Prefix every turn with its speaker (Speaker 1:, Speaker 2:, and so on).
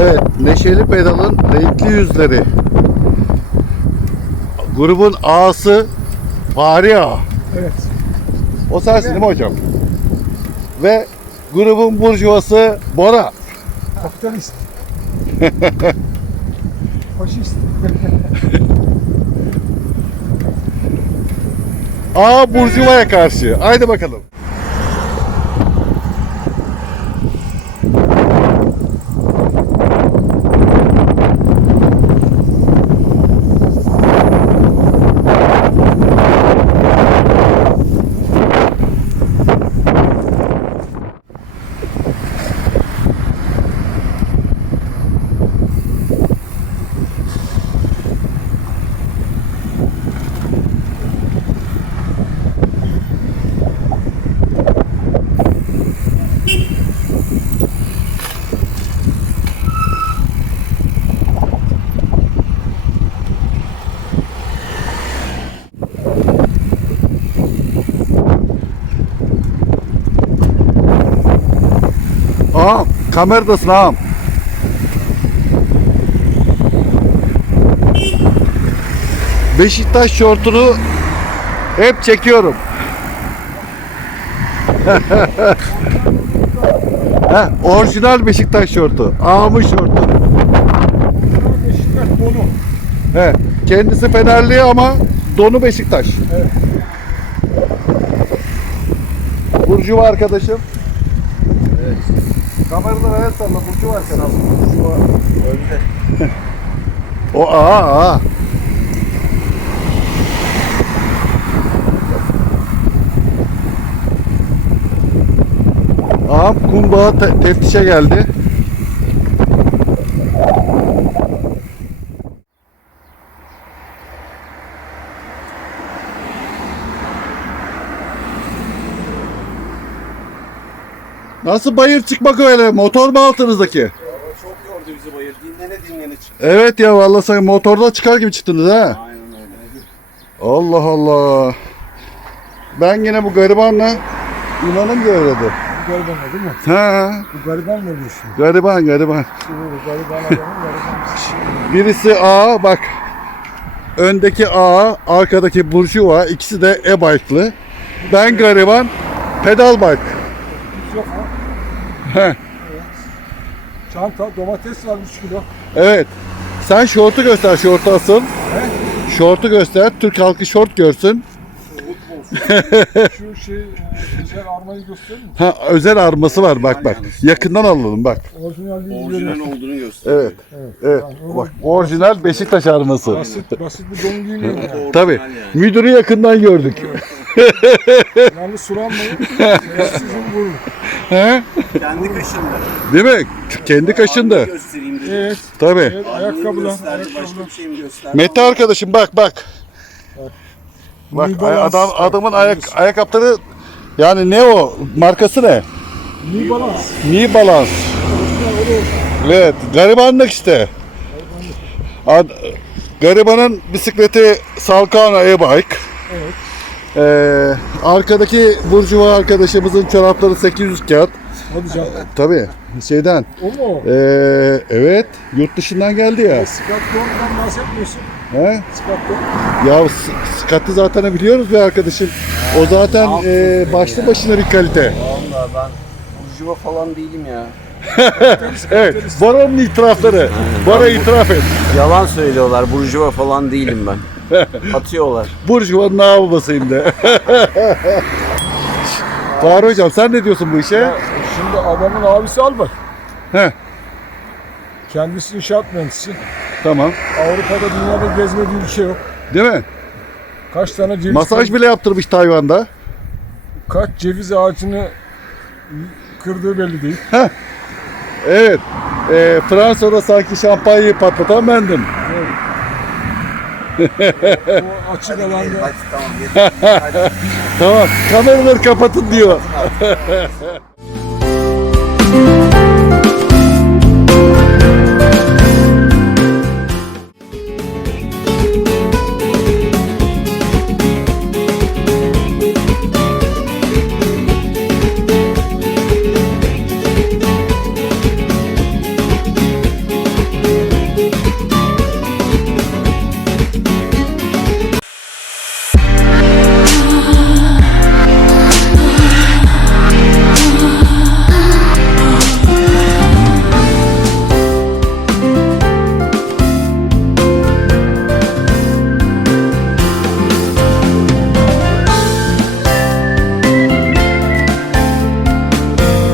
Speaker 1: Evet, Neşeli Pedal'ın renkli yüzleri. Grubun A'sı Fahri Ağa.
Speaker 2: Evet.
Speaker 1: O sensin değil mi hocam? Ve grubun burjuvası Bora.
Speaker 2: Kapitalist. Faşist.
Speaker 1: A burjuvaya karşı. Haydi bakalım. Ağam, kameradasın ağam. Beşiktaş şortunu hep çekiyorum. Heh, orijinal Beşiktaş şortu. Ağamın şortu.
Speaker 2: Beşiktaş dolu.
Speaker 1: He, kendisi Fenerli ama donu Beşiktaş.
Speaker 2: Evet.
Speaker 1: Burcu arkadaşım. Kameradan el salla. Burcu var sen Burcu var. Önde. o aa aa. Ağam kumbağa te- teftişe geldi. Nasıl bayır çıkmak öyle? Motor mu altınızdaki?
Speaker 3: Çok yordu bizi bayır. Dinlene dinlene çıktı.
Speaker 1: Evet ya vallahi sen motorda çıkar gibi çıktınız ha.
Speaker 3: Aynen öyle.
Speaker 1: Allah Allah. Ben yine bu garibanla öyledi.
Speaker 2: Bu gariban değil mi?
Speaker 1: Ha,
Speaker 2: Bu gariban ne diyorsun?
Speaker 1: gariban gariban.
Speaker 2: Bu gariban adamın gariban.
Speaker 1: Birisi A bak. Öndeki A, arkadaki Burjuva ikisi de e-bike'lı. Ben gariban pedal bike.
Speaker 2: Hiç yok ha.
Speaker 1: Heh,
Speaker 2: Çanta, domates var 3 kilo.
Speaker 1: evet. Sen şortu göster şortu asıl. Şortu göster. Türk halkı şort görsün.
Speaker 2: Şu şey, e, özel armayı gösterir mi?
Speaker 1: Ha özel arması var bak bak. Yakından alalım bak.
Speaker 2: Orijinalliği
Speaker 3: Orijinal olduğunu gösteriyor.
Speaker 1: Evet.
Speaker 2: Evet.
Speaker 1: Evet.
Speaker 2: Yani
Speaker 1: Bak orijinal Beşiktaş arması.
Speaker 2: Basit, basit bir don giymiyor yani.
Speaker 3: Orijinal
Speaker 1: Tabii.
Speaker 3: yani.
Speaker 1: Müdürü yakından gördük.
Speaker 2: Yalnız sulanmayın. Sizin vurun.
Speaker 1: He?
Speaker 3: Kendi kaşındı.
Speaker 1: Değil mi? Kendi kaşındı.
Speaker 3: Göstereyim dedi.
Speaker 2: Evet.
Speaker 1: Tabii.
Speaker 2: Evet.
Speaker 3: Gösterdi. Başka bir şey mi gösterdi?
Speaker 1: Mete arkadaşım bak bak. Bak
Speaker 2: New Balance.
Speaker 1: adam adamın ayak ayakkabıları yani ne o? Markası ne?
Speaker 2: New Balance.
Speaker 1: New Balance. Evet, garibanlık işte. Ad, garibanın bisikleti Salkano e-bike.
Speaker 2: Evet.
Speaker 1: Ee, arkadaki Burjuva arkadaşımızın çorapları 800 kağıt.
Speaker 2: Hadi canım.
Speaker 1: Tabii şeyden.
Speaker 2: O mu?
Speaker 1: Ee, evet, yurt dışından geldi ya.
Speaker 2: Skatron'dan bahsetmiyorsun.
Speaker 1: He?
Speaker 2: Skatron.
Speaker 1: Ya Scott'ı zaten biliyoruz be arkadaşım. O zaten e, başlı başına bir kalite.
Speaker 3: Valla ben burjuva falan değilim ya.
Speaker 1: Evet, var onun itirafları. Bana itiraf et.
Speaker 3: Yalan söylüyorlar. Burjuva falan değilim ben. Atıyorlar.
Speaker 1: Burjuva'nın ağababasıyım de. Fahri hocam sen ne diyorsun bu işe?
Speaker 2: Ya, şimdi adamın abisi Albay.
Speaker 1: Heh,
Speaker 2: Kendisi inşaat mühendisi.
Speaker 1: tamam.
Speaker 2: Avrupa'da dünyada gezmediği ülke yok.
Speaker 1: Değil mi?
Speaker 2: Kaç tane ceviz,
Speaker 1: Masaj bile yaptırmış Tayvan'da.
Speaker 2: kaç ceviz ağacını kırdığı belli değil.
Speaker 1: Evet. E, Fransa'da sanki şampanyayı patlatan bendim.
Speaker 2: O açık alanda
Speaker 3: Hadi tamam yeter. Hadi.
Speaker 1: Tamam. Kameraları kapatın diyor.